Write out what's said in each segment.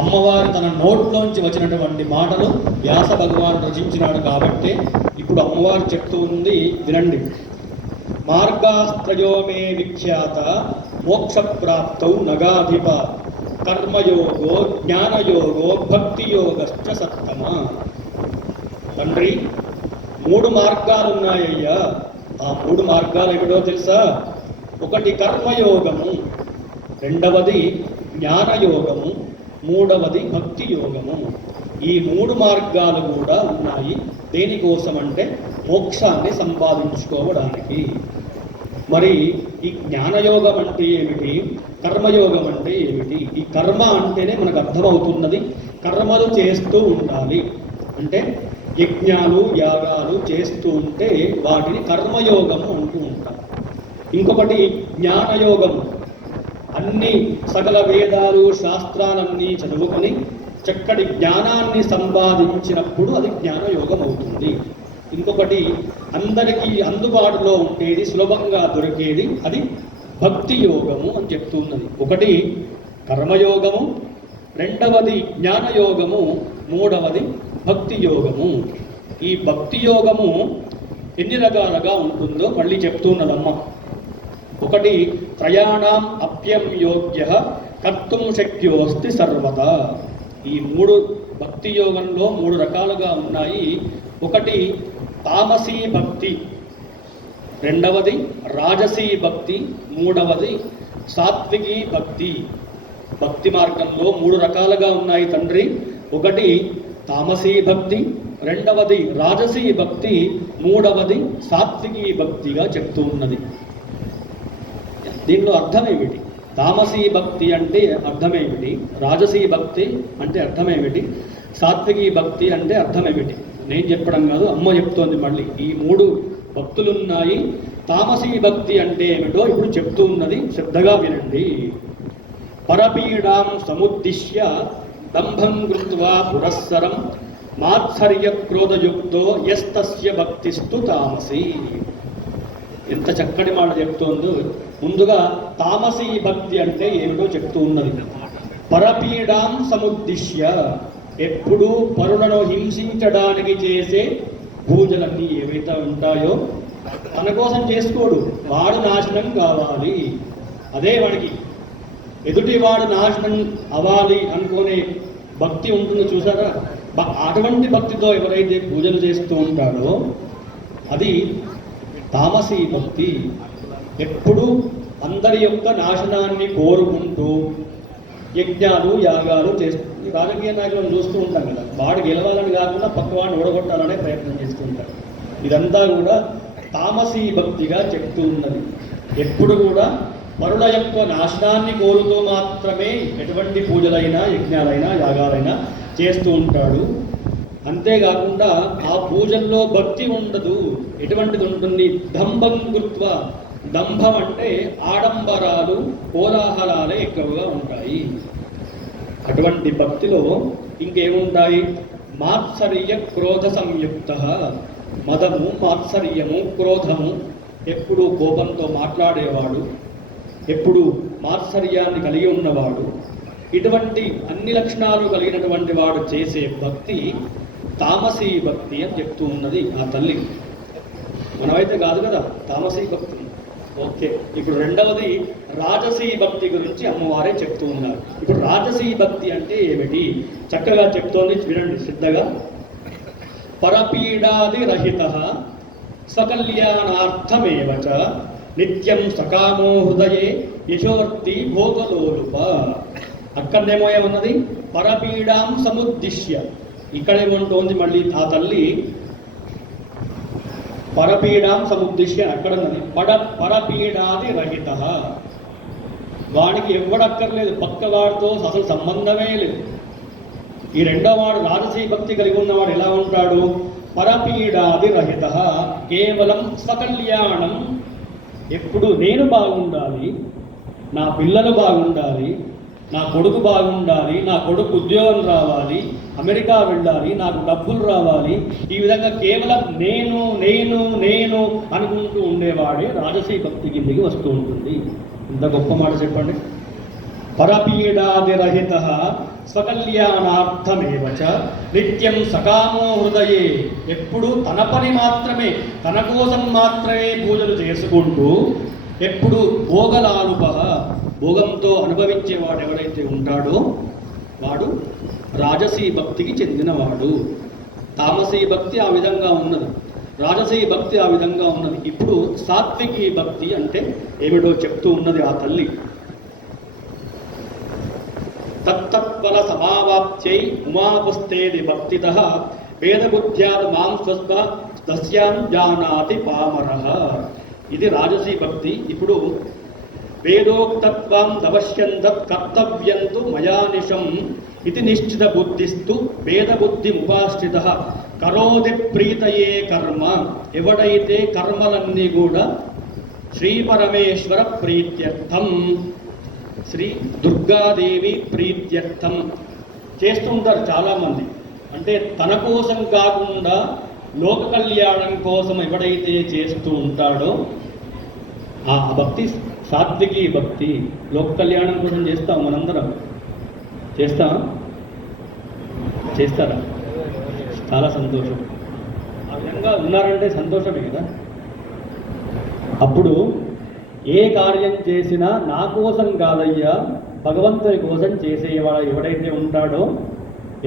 అమ్మవారు తన నోట్లోంచి వచ్చినటువంటి మాటలు వ్యాస భగవాన్ రచించినాడు కాబట్టి ఇప్పుడు అమ్మవారు చెప్తూ ఉంది, వినండి. మార్గాస్త్రయో మే విఖ్యాత మోక్షప్రాప్తౌ నగాధిప కర్మయోగో జ్ఞానయోగో భక్తియోగశ్చ సత్తమ. తండ్రి, 3 మార్గాలు ఉన్నాయ్యా. ఆ 3 మార్గాలు ఏమిటో తెలుసా? ఒకటి కర్మయోగము, రెండవది జ్ఞానయోగము, మూడవది భక్తి యోగము. ఈ 3 మార్గాలు కూడా ఉన్నాయి. దేనికోసం అంటే మోక్షాన్ని సంపాదించుకోవడానికి. మరి ఈ జ్ఞానయోగం అంటే ఏమిటి, కర్మయోగం అంటే ఏమిటి? ఈ కర్మ అంటేనే మనకు అర్థమవుతున్నది, కర్మలు చేస్తూ ఉండాలి అంటే యజ్ఞాలు యాగాలు చేస్తూ ఉంటే వాటిని కర్మయోగము అంటూ ఉంటాం. ఇంకొకటి జ్ఞానయోగము, అన్ని సకల వేదాలు శాస్త్రాలన్నీ చదువుకొని చక్కటి జ్ఞానాన్ని సంపాదించినప్పుడు అది జ్ఞానయోగం అవుతుంది. ఇంకొకటి అందరికీ అందుబాటులో ఉండేది, సులభంగా దొరికేది, అది భక్తి యోగము అని చెప్తున్నది. ఒకటి కర్మయోగము, రెండవది జ్ఞానయోగము, మూడవది భక్తి యోగము. ఈ భక్తి యోగము ఎన్ని రకాలుగా ఉంటుందో మళ్ళీ చెప్తున్నదమ్మ. ఒకటి త్రయాణం అప్యం యోగ్య కర్తుం శక్యోస్తి సర్వదా. ఈ 3 భక్తి యోగంలో 3 రకాలుగా ఉన్నాయి. ఒకటి తామసీ భక్తి, రెండవది రాజసీ భక్తి, మూడవది సాత్వికీ భక్తి. భక్తి మార్గంలో 3 రకాలుగా ఉన్నాయి తండ్రి. ఒకటి తామసీ భక్తి, రెండవది రాజసీ భక్తి, మూడవది సాత్వికీ భక్తిగా చెప్తూ ఉన్నది. దీనిలో అర్థమేమిటి? తామసీ భక్తి అంటే అర్థమేమిటి? రాజసీ భక్తి అంటే అర్థమేమిటి? సాత్వికీ భక్తి అంటే అర్థమేమిటి? నేను చెప్పడం కాదు, అమ్మ చెప్తోంది. మళ్ళీ ఈ 3 భక్తులున్నాయి. తామసీ భక్తి అంటే ఏమిటో ఇప్పుడు చెప్తూ ఉన్నది, శ్రద్ధగా వినండి. పరపీడాం సముద్దిశ్య దంభం కృత్వా పురస్సరం మాత్సర్య క్రోధయుక్తో యస్తస్య భక్తిస్తు తామసీ. ఎంత చక్కటి మాట చెప్తోందో. ముందుగా తామసీ భక్తి అంటే ఏమిటో చెప్తూ ఉన్నది. పరపీడాం సముద్దిశ్య, ఎప్పుడూ పరులను హింసించడానికి చేసే పూజలన్నీ ఏవైతే ఉంటాయో తన కోసం చేసుకోడు, వాడు నాశనం కావాలి, అదే వాడికి. ఎదుటివాడు నాశనం అవ్వాలి అనుకునే భక్తి ఉంటుంది చూసారా? అటువంటి భక్తితో ఎవరైతే పూజలు చేస్తూ ఉంటాడో అది తామసీ భక్తి. ఎప్పుడూ అందరి యొక్క నాశనాన్ని కోరుకుంటూ యజ్ఞాలు యాగాలు చేస్తుంది. రాజకీయ నాయకులను చూస్తూ ఉంటాం కదా, వాడు గెలవాలని కాకుండా పక్కవాడిని ఓడగొట్టాలనే ప్రయత్నం చేస్తూ ఉంటారు. ఇదంతా కూడా తామసీ భక్తిగా చెప్తూ ఉన్నది. ఎప్పుడు కూడా పరుల యొక్క నాశనాన్ని కోరుతూ మాత్రమే ఎటువంటి పూజలైనా యజ్ఞాలైనా యాగాలైనా చేస్తూ ఉంటాడు. అంతేకాకుండా ఆ పూజల్లో భక్తి ఉండదు. ఎటువంటిది ఉంటుంది? దంభం కృత్వ. దంభం అంటే ఆడంబరాలు, కోలాహలాలే ఎక్కువగా ఉంటాయి. అటువంటి భక్తిలో ఇంకేముంటాయి? మాత్సర్య క్రోధ సంయుక్త. మదము, మాత్సర్యము, క్రోధము, ఎప్పుడు కోపంతో మాట్లాడేవాడు, ఎప్పుడు మాత్సర్యాన్ని కలిగి ఉన్నవాడు, ఇటువంటి అన్ని లక్షణాలు కలిగినటువంటి వాడు చేసే భక్తి తామసీ భక్తి అని చెప్తూ ఉన్నది ఆ తల్లి. మనమైతే కాదు కదా తామసీ భక్తి. ఓకే, ఇప్పుడు రెండవది రాజసీ భక్తి గురించి అమ్మవారే చెప్తూ ఉన్నారు. ఇప్పుడు రాజసీ భక్తి అంటే ఏమిటి చక్కగా చెప్తోంది, వినండి శ్రద్ధగా. పరపీడాది రహిత స్వకల్యాణార్థమేవ చ నిత్యం సకామో హృదయే యశోర్తి భోగలోలుప. అక్కడనేమో ఏమన్నది? పరపీడాం సముద్దిశ్య. ఇక్కడేమంటోంది మళ్ళీ ఆ తల్లి? పరపీడాం సముద్దిశ్య అక్కడన్నది పరపీడాది రహిత. వాడికి ఎవ్వడక్కర్లేదు, పక్కవాడితో అసలు సంబంధమే లేదు. ఈ రెండో వాడు రాజసీ భక్తి కలిగి ఉన్నవాడు ఎలా ఉంటాడు? పరపీడాది రహిత, కేవలం స్వకల్యాణం. ఎప్పుడు నేను బాగుండాలి, నా పిల్లలు బాగుండాలి, నా కొడుకు బాగుండాలి, నా కొడుకు ఉద్యోగం రావాలి, అమెరికా వెళ్ళాలి, నాకు డబ్బులు రావాలి, ఈ విధంగా కేవలం నేను నేను నేను అనుకుంటూ ఉండేవాడే రాజసీ భక్తి కిందికి వస్తూ ఉంటుంది. ఇంత గొప్ప మాట చెప్పండి. పరపీడాదిరహితః స్వకల్యాణార్థమేవ చ నిత్యం సకామో హృదయే, ఎప్పుడు తన పని మాత్రమే, తన కోసం మాత్రమే పూజలు చేసుకుంటూ ఎప్పుడు భోగలాలుపః, భోగంతో అనుభవించేవాడు ఎవడైతే ఉంటాడో వాడు రాజసీ భక్తికి చెందినవాడు. తామసీ భక్తి ఆ విధంగా ఉన్నది, రాజసీ భక్తి ఆ విధంగా ఉన్నది. ఇప్పుడు సాత్వికీ భక్తి అంటే ఏమిటో చెప్తూ ఉన్నది ఆ తల్లి. తత్తత్ఫల సమావాప్త్యై ఉమాపుస్తేది భక్తితః వేదబుద్ధ్యాద్ మాం స్వస్వ దస్యాం జానాతి పామరః. ఇది రాజసీ భక్తి. ఇప్పుడు వేదోక్తత్వం దవశ్యంతత్ కర్తవ్యంతు మయానిషం ఇది నిశ్చిత బుద్ధిస్తు వేదబుద్ధి ఉపాశ్రితః కరోతి ప్రీతయే కర్మ. ఎవడైతే కర్మలన్నీ కూడా శ్రీ పరమేశ్వర ప్రీత్యర్థం, శ్రీ దుర్గాదేవి ప్రీత్యర్థం చేస్తుంటారు చాలామంది. అంటే తన కోసం కాకుండా లోక కళ్యాణం కోసం ఎవడైతే చేస్తూ ఉంటాడో ఆ భక్తి సాత్వికీ భక్తి. లోక కళ్యాణం కోసం చేస్తాం మనందరం, చేస్తారా? చాలా సంతోషం. ఆ విధంగా ఉన్నారంటే సంతోషమే కదా. అప్పుడు ఏ కార్యం చేసినా నా కోసం కాదయ్యా, భగవంతుడి కోసం చేసేవాడు ఎవడైతే ఉంటాడో,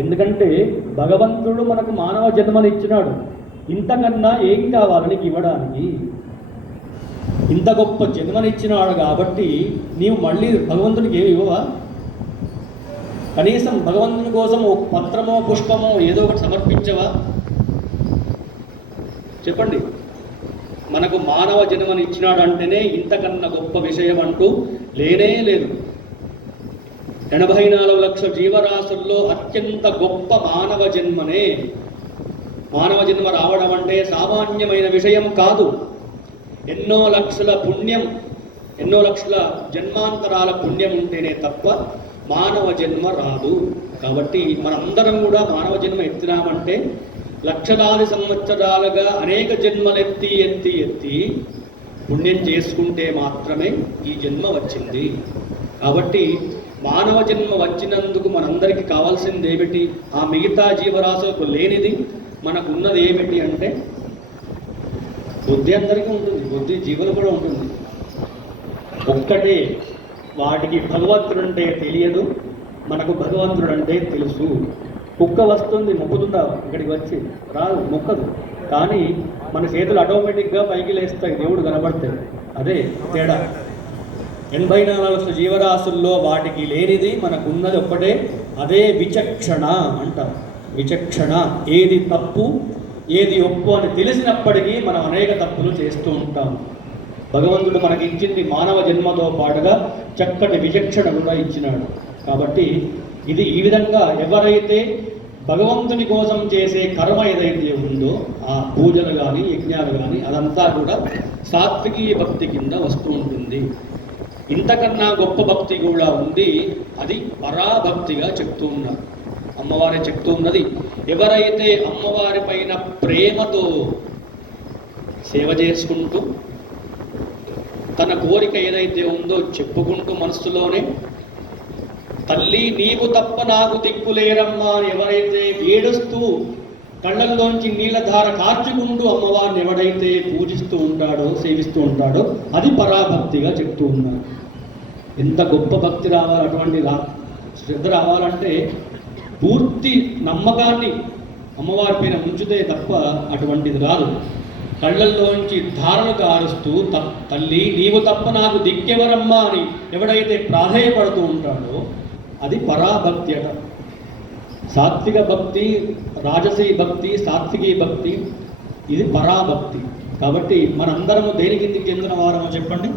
ఎందుకంటే భగవంతుడు మనకు మానవ జన్మనిచ్చినాడు, ఇంతకన్నా ఏం కావాలి నీకు ఇవ్వడానికి? ఇంత గొప్ప జన్మనిచ్చినాడు కాబట్టి నీవు మళ్ళీ భగవంతుడికి ఏమి ఇవ్వవా? కనీసం భగవంతుని కోసం ఒక పత్రమో పుష్పమో ఏదో ఒకటి సమర్పించవా? చెప్పండి. మనకు మానవ జన్మని ఇచ్చినాడు అంటేనే ఇంతకన్నా గొప్ప విషయం అంటూ లేనే లేదు. 84 లక్షల జీవరాశుల్లో అత్యంత గొప్ప మానవ జన్మనే. మానవ జన్మ రావడం అంటే సామాన్యమైన విషయం కాదు. ఎన్నో లక్షల పుణ్యం, ఎన్నో లక్షల జన్మాంతరాల పుణ్యం ఉంటేనే తప్ప మానవ జన్మ రాదు. కాబట్టి మనందరం కూడా మానవ జన్మ ఎత్తినామంటే లక్షలాది సంవత్సరాలుగా అనేక జన్మలెత్తి ఎత్తి ఎత్తి పుణ్యం చేసుకుంటే మాత్రమే ఈ జన్మ వచ్చింది. కాబట్టి మానవ జన్మ వచ్చినందుకు మనందరికీ కావాల్సింది ఏమిటి? ఆ మిగతా జీవరాశులకు లేనిది మనకున్నది ఏమిటి అంటే బుద్ధి. అందరికీ ఉంటుంది బుద్ధి, జీవులు కూడా ఉంటుంది. ఒక్కటే, వాటికి భగవంతుడంటే తెలియదు, మనకు భగవంతుడంటే తెలుసు. కుక్క వస్తుంది, మొక్కుతుందా? ఇక్కడికి వచ్చి రాదు, మొక్కదు. కానీ మన చేతులు ఆటోమేటిక్గా పైకి లేస్తాయి దేవుడు కనబడతాడు. అదే తేడా. 84 లక్షల జీవరాశుల్లో వాటికి లేనిది మనకున్నది ఒక్కటే, అదే విచక్షణ అంటారు. విచక్షణ. ఏది తప్పు ఏది ఒప్పు అని తెలిసినప్పటికీ మనం అనేక తప్పులు చేస్తూ ఉంటాం. భగవంతుడు మనకి ఇచ్చింది మానవ జన్మతో పాటుగా చక్కటి విచక్షణ కూడా ఇచ్చినాడు. కాబట్టి ఇది ఈ విధంగా ఎవరైతే భగవంతుని కోసం చేసే కర్మ ఏదైతే ఉందో ఆ పూజలు కానీ యజ్ఞాలు కానీ అదంతా కూడా సాత్వికీ భక్తి కింద వస్తూ ఉంటుంది. ఇంతకన్నా గొప్ప భక్తి కూడా ఉంది, అది పరాభక్తిగా చెప్తూ ఉన్నారు. అమ్మవారే చెప్తూ ఉన్నది, ఎవరైతే అమ్మవారి పైన ప్రేమతో సేవ చేసుకుంటూ తన కోరిక ఏదైతే ఉందో చెప్పుకుంటూ మనస్సులోనే తల్లి నీవు తప్ప నాకు దిక్కులేరమ్మా అని ఎవరైతే ఏడుస్తూ కళ్ళల్లోంచి నీళ్ళధార కార్చుకుంటూ అమ్మవారిని ఎవడైతే పూజిస్తూ ఉంటాడో సేవిస్తూ ఉంటాడో అది పరాభక్తిగా చెప్తూ ఉన్నారు. ఎంత గొప్ప భక్తి రావాలి, అటువంటి శ్రద్ధ రావాలంటే పూర్తి నమ్మకాన్ని అమ్మవారి పైన ఉంచితే తప్ప అటువంటిది రాదు. కళ్ళల్లోంచి ధారలు కారుస్తూ తల్లి నీవు తప్ప నాకు దిక్కెవరమ్మా అని ఎవడైతే ప్రాధేయపడుతూ ఉంటాడో అది పరాభక్తి అట. సాత్విక భక్తి, రాజసీ భక్తి, సాత్వికీ భక్తి, ఇది పరాభక్తి. కాబట్టి మనందరము దేనికి చెందిన వారమో చెప్పండి.